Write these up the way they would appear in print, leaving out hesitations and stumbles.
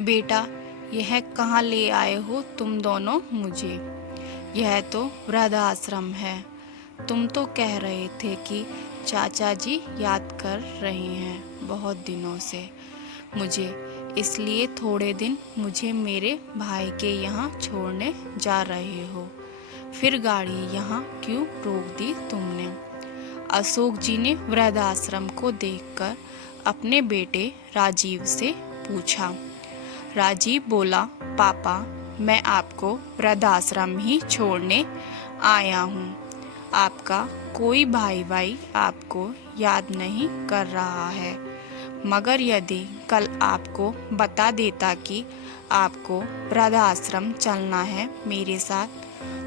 बेटा, यह कहाँ ले आए हो तुम दोनों मुझे? यह तो वृद्धाश्रम है। तुम तो कह रहे थे कि चाचा जी याद कर रहे हैं बहुत दिनों से मुझे, इसलिए थोड़े दिन मुझे मेरे भाई के यहाँ छोड़ने जा रहे हो। फिर गाड़ी यहाँ क्यों रोक दी तुमने? अशोक जी ने वृद्धाश्रम को देखकर अपने बेटे राजीव से पूछा। राजीव बोला, पापा, मैं आपको वृद्धाश्रम ही छोड़ने आया हूँ। आपका कोई भाई आपको याद नहीं कर रहा है, मगर यदि कल आपको बता देता कि आपको वृद्धाश्रम चलना है मेरे साथ,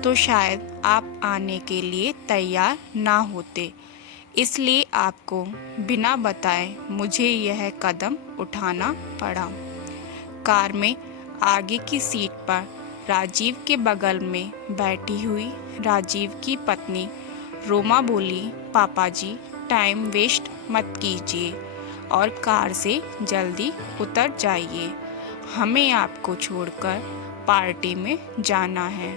तो शायद आप आने के लिए तैयार ना होते। इसलिए आपको बिना बताए मुझे यह कदम उठाना पड़ा। कार में आगे की सीट पर राजीव के बगल में बैठी हुई राजीव की पत्नी रोमा बोली, पापा जी, टाइम वेस्ट मत कीजिए और कार से जल्दी उतर जाइए। हमें आपको छोड़कर पार्टी में जाना है।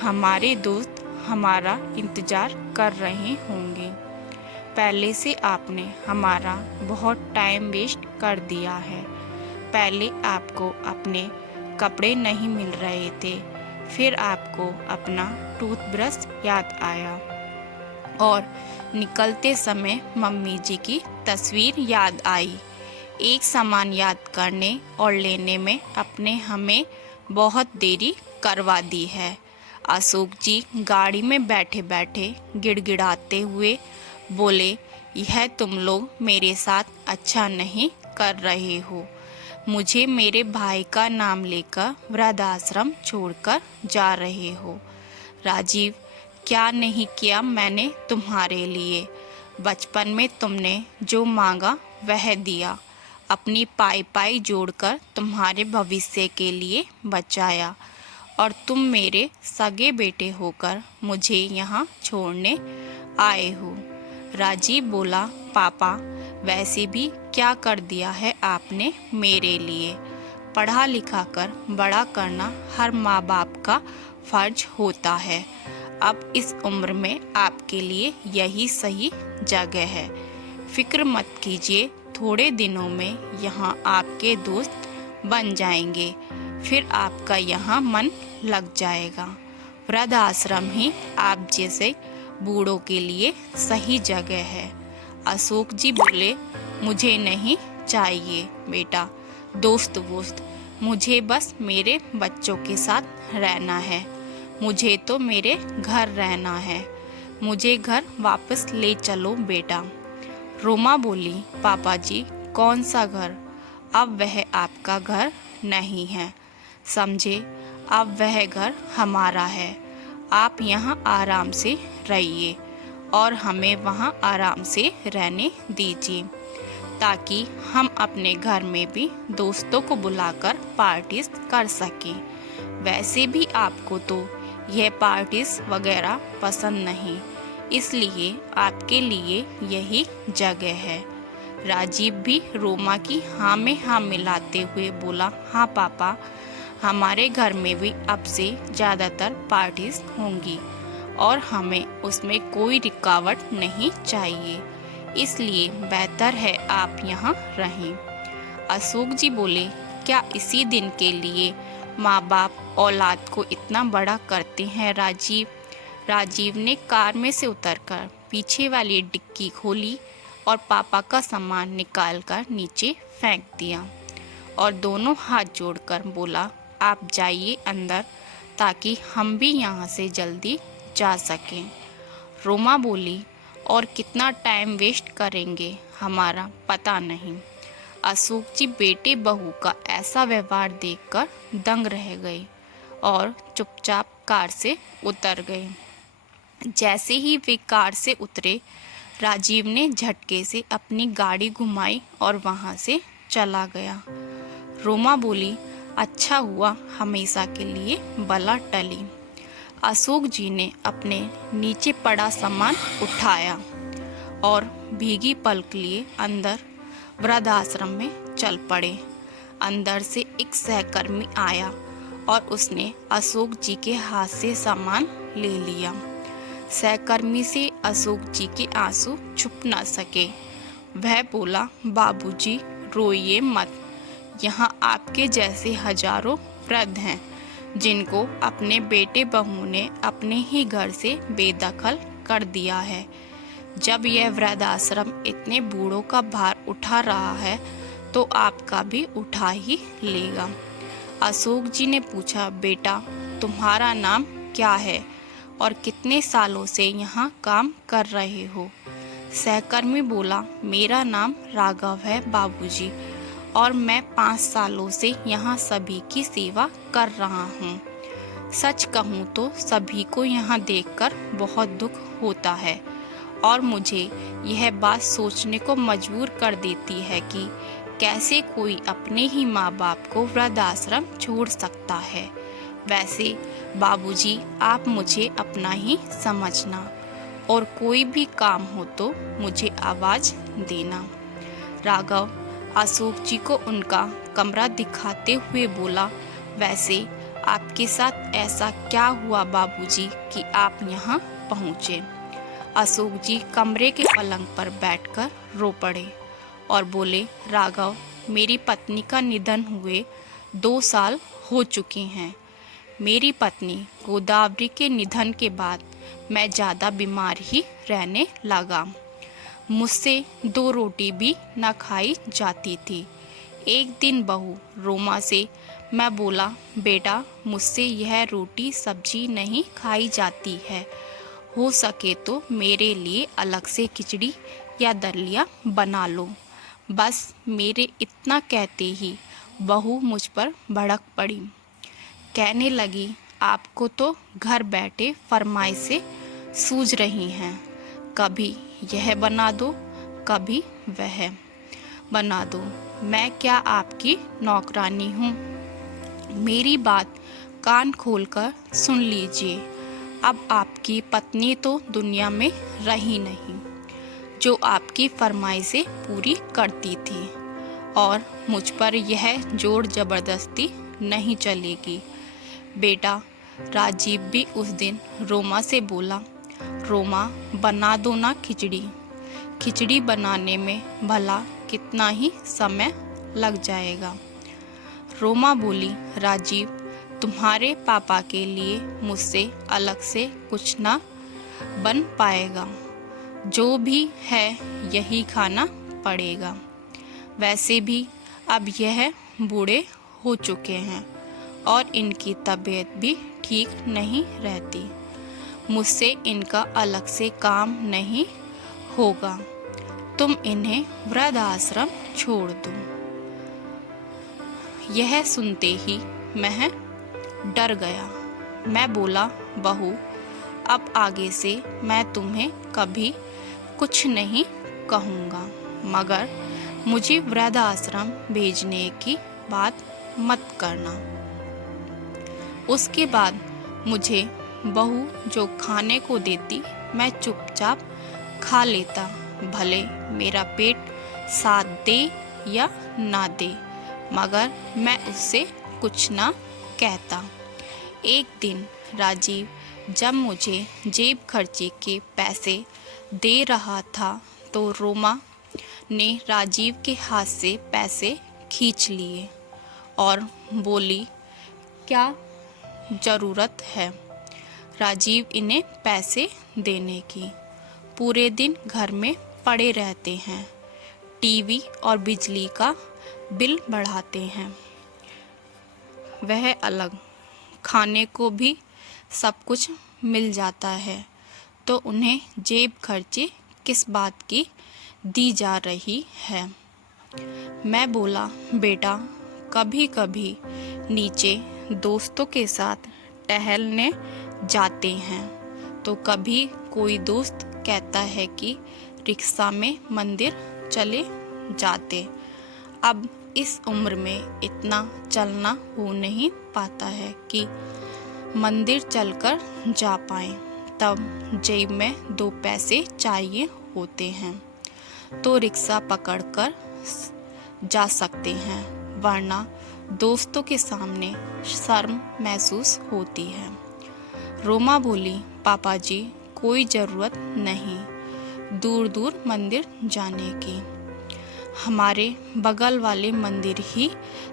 हमारे दोस्त हमारा इंतज़ार कर रहे होंगे। पहले से आपने हमारा बहुत टाइम वेस्ट कर दिया है। पहले आपको अपने कपड़े नहीं मिल रहे थे, फिर आपको अपना टूथब्रश याद आया और निकलते समय मम्मी जी की तस्वीर याद आई। एक सामान याद करने और लेने में अपने हमें बहुत देरी करवा दी है। अशोक जी गाड़ी में बैठे बैठे गिड़गिड़ाते हुए बोले, यह तुम लोग मेरे साथ अच्छा नहीं कर रहे हो। मुझे मेरे भाई का नाम लेकर वृद्धाश्रम छोड़कर जा रहे हो। राजीव, क्या नहीं किया मैंने तुम्हारे लिए? बचपन में तुमने जो मांगा वह दिया, अपनी पाई पाई जोड़कर तुम्हारे भविष्य के लिए बचाया, और तुम मेरे सगे बेटे होकर मुझे यहाँ छोड़ने आए हो। राजीव बोला, पापा, वैसे भी क्या कर दिया है आपने मेरे लिए? पढ़ा लिखा कर बड़ा करना हर माँ बाप का फर्ज होता है। अब इस उम्र में आपके लिए यही सही जगह है। फिक्र मत कीजिए, थोड़े दिनों में यहाँ आपके दोस्त बन जाएंगे, फिर आपका यहाँ मन लग जाएगा। वृद्धाश्रम ही आप जैसे बूढ़ों के लिए सही जगह है। अशोक जी बोले, मुझे नहीं चाहिए बेटा दोस्त वोस्त, मुझे बस मेरे बच्चों के साथ रहना है। मुझे तो मेरे घर रहना है। मुझे घर वापस ले चलो बेटा। रोमा बोली, पापा जी, कौन सा घर? अब वह आपका घर नहीं है, समझे? अब वह घर हमारा है। आप यहाँ आराम से रहिए और हमें वहाँ आराम से रहने दीजिए, ताकि हम अपने घर में भी दोस्तों को बुलाकर पार्टीज कर सकें। वैसे भी आपको तो यह पार्टीज वगैरह पसंद नहीं, इसलिए आपके लिए यही जगह है। राजीव भी रोमा की हाँ में हाँ मिलाते हुए बोला, हाँ पापा, हमारे घर में भी अब से ज़्यादातर पार्टीज होंगी और हमें उसमें कोई रुकावट नहीं चाहिए, इसलिए बेहतर है आप यहाँ रहें। अशोक जी बोले, क्या इसी दिन के लिए माँ बाप औलाद को इतना बड़ा करते हैं राजीव? राजीव ने कार में से उतरकर पीछे वाली डिक्की खोली और पापा का सामान निकालकर नीचे फेंक दिया और दोनों हाथ जोड़कर बोला, आप जाइए अंदर, ताकि हम भी यहाँ से जल्दी जा सकें। रोमा बोली, और कितना टाइम वेस्ट करेंगे हमारा पता नहीं। अशोक जी बेटे बहू का ऐसा व्यवहार देखकर दंग रह गए और चुपचाप कार से उतर गए। जैसे ही वे कार से उतरे, राजीव ने झटके से अपनी गाड़ी घुमाई और वहाँ से चला गया। रोमा बोली, अच्छा हुआ हमेशा के लिए बला टली। अशोक जी ने अपने नीचे पड़ा सामान उठाया और भीगी पलक लिए अंदर वृद्धाश्रम में चल पड़े। अंदर से एक सहकर्मी आया और उसने अशोक जी के हाथ से सामान ले लिया। सहकर्मी से अशोक जी के आंसू छुप न सके। वह बोला, बाबूजी रोइए मत, यहाँ आपके जैसे हजारों वृद्ध हैं जिनको अपने बेटे बहू ने अपने ही घर से बेदखल कर दिया है। जब यह वृद्धाश्रम इतने बूढ़ों का भार उठा रहा है तो आपका भी उठा ही लेगा। अशोक जी ने पूछा, बेटा तुम्हारा नाम क्या है और कितने सालों से यहाँ काम कर रहे हो? सहकर्मी बोला, मेरा नाम राघव है बाबूजी, और मैं 5 सालों से यहाँ सभी की सेवा कर रहा हूँ। सच कहूँ तो सभी को यहाँ देखकर बहुत दुख होता है और मुझे यह बात सोचने को मजबूर कर देती है कि कैसे कोई अपने ही माँ बाप को वृद्धाश्रम छोड़ सकता है। वैसे बाबूजी आप मुझे अपना ही समझना और कोई भी काम हो तो मुझे आवाज़ देना। राघव अशोक जी को उनका कमरा दिखाते हुए बोला, वैसे आपके साथ ऐसा क्या हुआ बाबूजी कि आप यहाँ पहुँचे? अशोक जी कमरे के पलंग पर बैठकर रो पड़े और बोले, राघव मेरी पत्नी का निधन हुए 2 साल हो चुके हैं। मेरी पत्नी गोदावरी के निधन के बाद मैं ज़्यादा बीमार ही रहने लगा। मुझसे 2 रोटी भी न खाई जाती थी। एक दिन बहू रोमा से मैं बोला, बेटा मुझसे यह रोटी सब्जी नहीं खाई जाती है, हो सके तो मेरे लिए अलग से खिचड़ी या दलिया बना लो। बस मेरे इतना कहते ही बहू मुझ पर भड़क पड़ी। कहने लगी, आपको तो घर बैठे फरमाइशें सूझ रही हैं, कभी यह बना दो कभी वह बना दो। मैं क्या आपकी नौकरानी हूँ? मेरी बात कान खोलकर सुन लीजिए। अब आपकी पत्नी तो दुनिया में रही नहीं जो आपकी फरमाइशें पूरी करती थी, और मुझ पर यह जोर जबरदस्ती नहीं चलेगी। बेटा राजीव भी उस दिन रोमा से बोला, रोमा बना दो ना खिचड़ी। खिचड़ी बनाने में भला कितना ही समय लग जाएगा। रोमा बोली, राजीव तुम्हारे पापा के लिए मुझसे अलग से कुछ ना बन पाएगा, जो भी है यही खाना पड़ेगा। वैसे भी अब यह बूढ़े हो चुके हैं और इनकी तबीयत भी ठीक नहीं रहती। मुझसे इनका अलग से काम नहीं होगा, तुम इन्हें वृद्धाश्रम छोड़ दो। यह सुनते ही मैं डर गया। मैं बोला, बहू अब आगे से मैं तुम्हें कभी कुछ नहीं कहूँगा, मगर मुझे वृद्धाश्रम भेजने की बात मत करना। उसके बाद मुझे बहू जो खाने को देती मैं चुपचाप खा लेता, भले मेरा पेट साथ दे या ना दे, मगर मैं उससे कुछ ना कहता। एक दिन राजीव जब मुझे जेब खर्ची के पैसे दे रहा था तो रोमा ने राजीव के हाथ से पैसे खींच लिए और बोली, क्या ज़रूरत है राजीव इन्हें पैसे देने की? पूरे दिन घर में पड़े रहते हैं, टीवी और बिजली का बिल बढ़ाते हैं। वह अलग खाने को भी सब कुछ मिल जाता है, तो उन्हें जेब खर्ची किस बात की दी जा रही है? मैं बोला, बेटा कभी कभी नीचे दोस्तों के साथ टहलने जाते हैं तो कभी कोई दोस्त कहता है कि रिक्शा में मंदिर चले जाते। अब इस उम्र में इतना चलना हो नहीं पाता है कि मंदिर चलकर जा पाएं, तब जेब में 2 पैसे चाहिए होते हैं तो रिक्शा पकड़कर जा सकते हैं, वरना दोस्तों के सामने शर्म महसूस होती है। रोमा बोली, पापा जी, कोई ज़रूरत नहीं दूर दूर मंदिर जाने की, हमारे बगल वाले मंदिर ही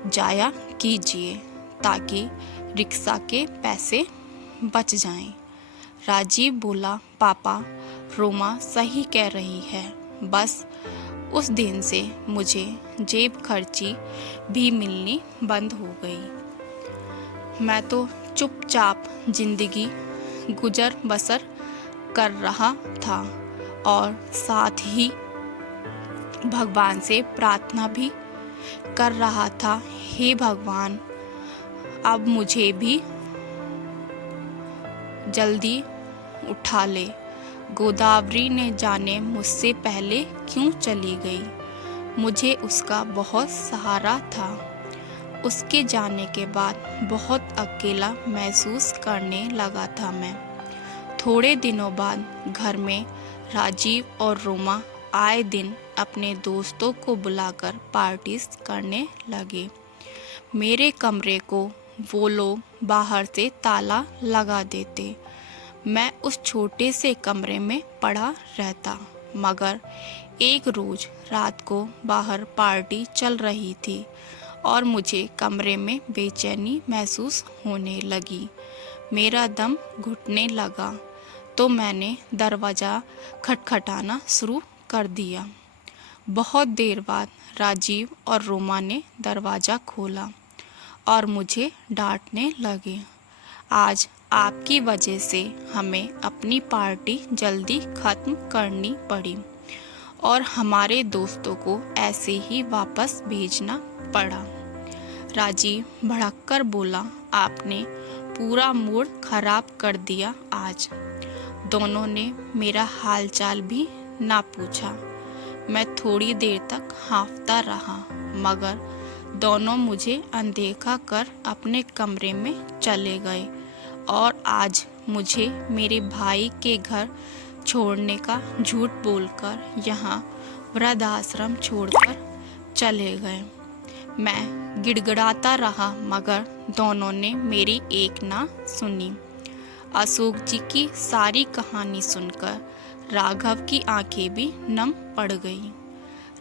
जाया कीजिए ताकि रिक्शा के पैसे बच जाएं। राजीव बोला, पापा, रोमा सही कह रही है, बस उस दिन से मुझे जेब खर्ची भी मिलनी बंद हो गई। मैं तो चुपचाप जिंदगी गुजर बसर कर रहा था और साथ ही भगवान से प्रार्थना भी कर रहा था, हे भगवान, अब मुझे भी जल्दी उठा ले। गोदावरी ने जाने मुझसे पहले क्यों चली गई। मुझे उसका बहुत सहारा था। उसके जाने के बाद बहुत अकेला महसूस करने लगा था मैं। थोड़े दिनों बाद घर में राजीव और रोमा आए दिन अपने दोस्तों को बुलाकर पार्टीज करने लगे। मेरे कमरे को वो लोग बाहर से ताला लगा देते। मैं उस छोटे से कमरे में पड़ा रहता, मगर एक रोज़ रात को बाहर पार्टी चल रही थी और मुझे कमरे में बेचैनी महसूस होने लगी। मेरा दम घुटने लगा तो मैंने दरवाज़ा खटखटाना शुरू कर दिया। बहुत देर बाद राजीव और रोमा ने दरवाज़ा खोला और मुझे डांटने लगे। आज आपकी वजह से हमें अपनी पार्टी जल्दी ख़त्म करनी पड़ी और हमारे दोस्तों को ऐसे ही वापस भेजना पड़ा। राजीव भड़ककर बोला, आपने पूरा मूड खराब कर दिया आज। दोनों ने मेरा हालचाल भी ना पूछा। मैं थोड़ी देर तक हांफता रहा, मगर दोनों मुझे अनदेखा कर अपने कमरे में चले गए और आज मुझे मेरे भाई के घर छोड़ने का झूठ बोलकर यहाँ वृद्धाश्रम छोड़कर चले गए। मैं गिड़गिड़ाता रहा, मगर दोनों ने मेरी एक ना सुनी। अशोक जी की सारी कहानी सुनकर राघव की आंखें भी नम पड़ गईं।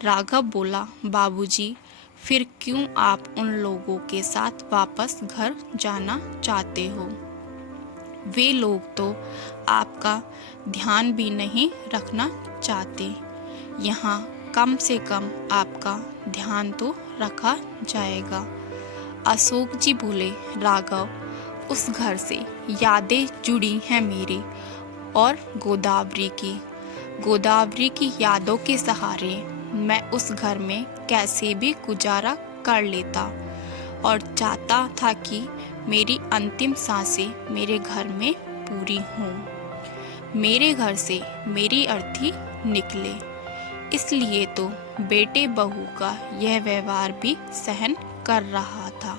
राघव बोला, बाबूजी, फिर क्यों आप उन लोगों के साथ वापस घर जाना चाहते हो? वे लोग तो आपका ध्यान भी नहीं रखना चाहते। यहाँ कम से कम आपका ध्यान तो रखा जाएगा। अशोक जी बोले, राघव, उस घर से यादें जुड़ी हैं मेरी और गोदावरी की यादों के सहारे मैं उस घर में कैसे भी गुजारा कर लेता और चाहता था कि मेरी अंतिम सांसें मेरे घर में पूरी हों। मेरे घर से मेरी अर्थी निकले, इसलिए तो बेटे बहू का यह व्यवहार भी सहन कर रहा था।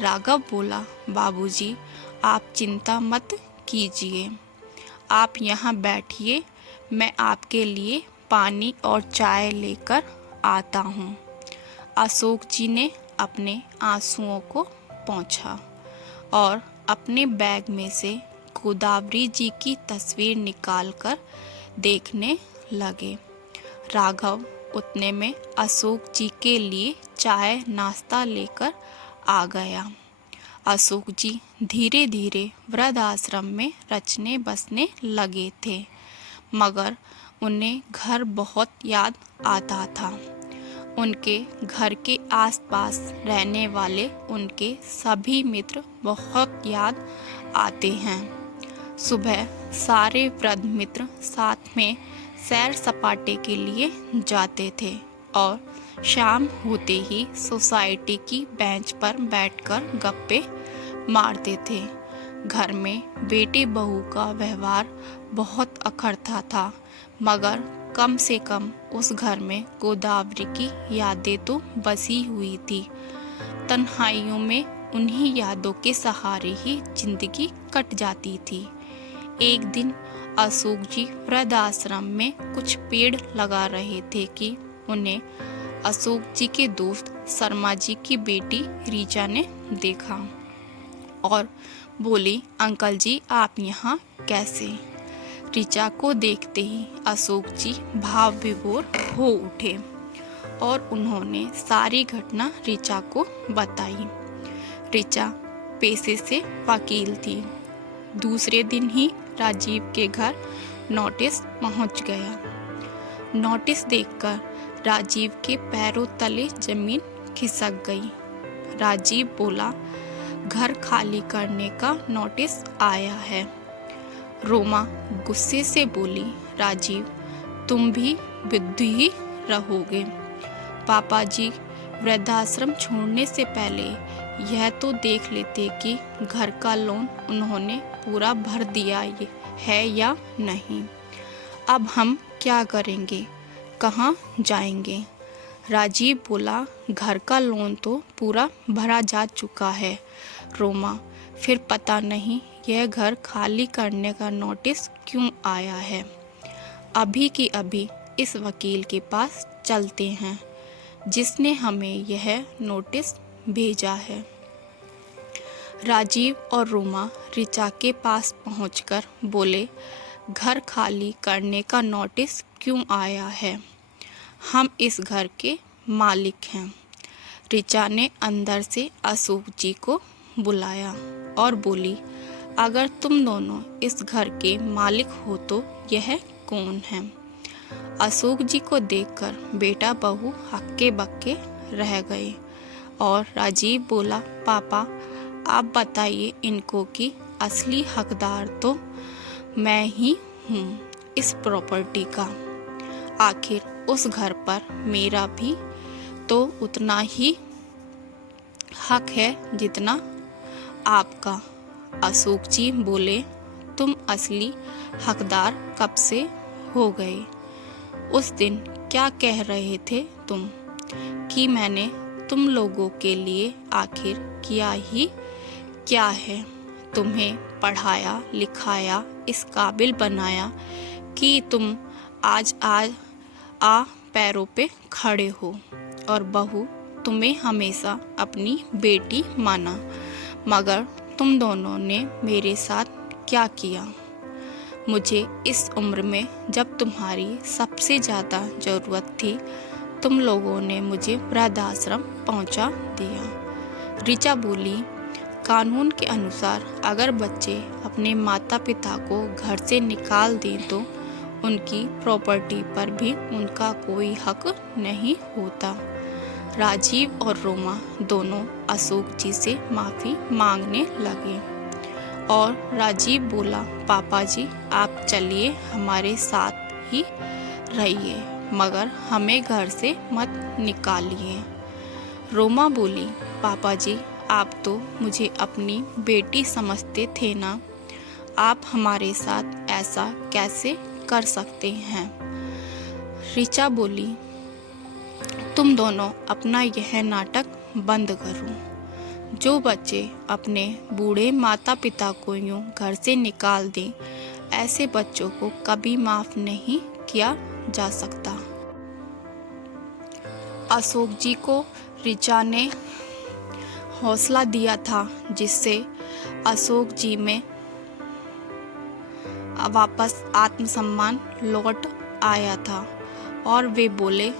राघव बोला, बाबूजी, आप चिंता मत कीजिए, आप यहाँ बैठिए, मैं आपके लिए पानी और चाय लेकर आता हूँ। अशोक जी ने अपने आंसुओं को पोंछा और अपने बैग में से गोदावरी जी की तस्वीर निकालकर देखने लगे। राघव उतने में अशोक जी के लिए चाय नाश्ता लेकर आ गया। अशोक जी धीरे धीरे वृद्धाश्रम में रचने बसने लगे थे, मगर उन्हें घर बहुत याद आता था। उनके घर के आसपास रहने वाले उनके सभी मित्र बहुत याद आते हैं। सुबह सारे वृद्ध मित्र साथ में सैर सपाटे के लिए जाते थे और शाम होते ही सोसाइटी की बेंच पर बैठकर गप्पे मारते थे। घर में बेटे बहू का व्यवहार बहुत अखरता था, मगर कम से कम उस घर में गोदावरी की यादें तो बसी हुई थी। तन्हाइयों में उन्हीं यादों के सहारे ही जिंदगी कट जाती थी। एक दिन अशोक जी वृद्धाश्रम में कुछ पेड़ लगा रहे थे कि उन्हें अशोक जी के दोस्त शर्मा जी की बेटी ऋचा ने देखा और बोली, अंकल जी आप यहाँ कैसे? ऋचा को देखते ही अशोक जी भाव विभोर हो उठे और उन्होंने सारी घटना ऋचा को बताई। ऋचा पेशे से वकील थी। दूसरे दिन ही राजीव के घर नोटिस पहुंच गया। नोटिस देखकर राजीव के पैरों तले जमीन खिसक गई। राजीव बोला, घर खाली करने का नोटिस आया है। रोमा गुस्से से बोली, राजीव तुम भी बुद्धि ही रहोगे। पापा जी वृद्धाश्रम छोड़ने से पहले यह तो देख लेते कि घर का लोन उन्होंने पूरा भर दिया है या नहीं। अब हम क्या करेंगे, कहाँ जाएंगे? राजीव बोला, घर का लोन तो पूरा भरा जा चुका है रोमा, फिर पता नहीं यह घर खाली करने का नोटिस क्यों आया है। अभी की अभी इस वकील के पास चलते हैं जिसने हमें यह नोटिस भेजा है। राजीव और रोमा ऋचा के पास पहुंचकर बोले, घर खाली करने का नोटिस क्यों आया है? हम इस घर के मालिक हैं। ऋचा ने अंदर से अशोक जी को बुलाया और बोली, अगर तुम दोनों इस घर के मालिक हो तो यह कौन है? अशोक जी को देखकर बेटा बहू हक्के बक्के रह गए और राजीव बोला, पापा आप बताइए इनको कि असली हकदार तो मैं ही हूँ इस प्रॉपर्टी का। आखिर उस घर पर मेरा भी तो उतना ही हक है जितना आपका। अशोक जी बोले, तुम असली हकदार कब से हो गए? उस दिन क्या कह रहे थे तुम कि मैंने तुम लोगों के लिए आखिर किया ही क्या है? तुम्हें पढ़ाया लिखाया, इस काबिल बनाया कि तुम आज आ पैरों पे खड़े हो, और बहू तुम्हें हमेशा अपनी बेटी माना। मगर तुम दोनों ने मेरे साथ क्या किया? मुझे इस उम्र में जब तुम्हारी सबसे ज़्यादा ज़रूरत थी, तुम लोगों ने मुझे वृद्धाश्रम पहुंचा दिया। ऋचा बोली, कानून के अनुसार अगर बच्चे अपने माता पिता को घर से निकाल दें तो उनकी प्रॉपर्टी पर भी उनका कोई हक नहीं होता। राजीव और रोमा दोनों अशोक जी से माफ़ी मांगने लगे और राजीव बोला, पापा जी आप चलिए, हमारे साथ ही रहिए, मगर हमें घर से मत निकालिए। रोमा बोली, पापा जी आप तो मुझे अपनी बेटी समझते थे ना, आप हमारे साथ ऐसा कैसे कर सकते हैं? ऋचा बोली, तुम दोनों अपना यह नाटक बंद करो। जो बच्चे अपने बूढ़े माता पिता को यूं घर से निकाल दें, ऐसे बच्चों को कभी माफ़ नहीं किया जा सकता। अशोक जी को ऋचा ने हौसला दिया था, जिससे अशोक जी में वापस आत्मसम्मान लौट आया था और वे बोले,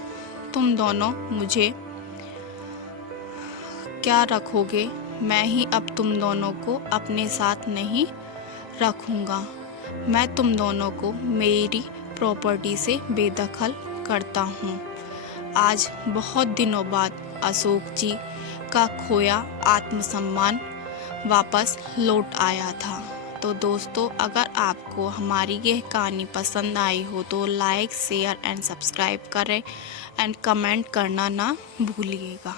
तुम दोनों मुझे क्या रखोगे? मैं ही अब तुम दोनों को अपने साथ नहीं रखूँगा। मैं तुम दोनों को मेरी प्रॉपर्टी से बेदखल करता हूँ। आज बहुत दिनों बाद अशोक जी का खोया आत्मसम्मान वापस लौट आया था। तो दोस्तों, अगर आपको हमारी यह कहानी पसंद आई हो तो लाइक शेयर एंड सब्सक्राइब करें एंड कमेंट करना ना भूलिएगा।